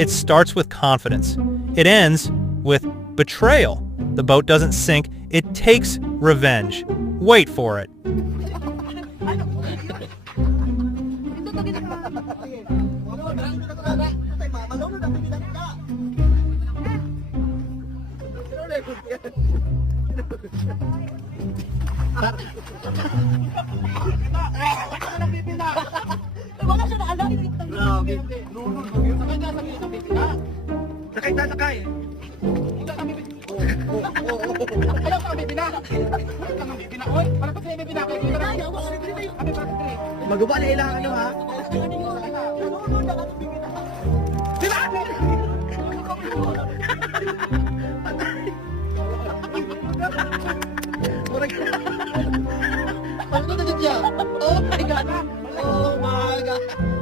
It starts with confidence. It ends with betrayal. The boat doesn't sink. It takes revenge. Wait for it. Wala siya naalala. Grabe. Sakay na sakay. Ayaw ka bibina. Ayaw ka bibina. Oy, para pag bibina kayo dito. Magawa na ilang ano ha? Diba? Ano na niya? Oh my God! Oh my God!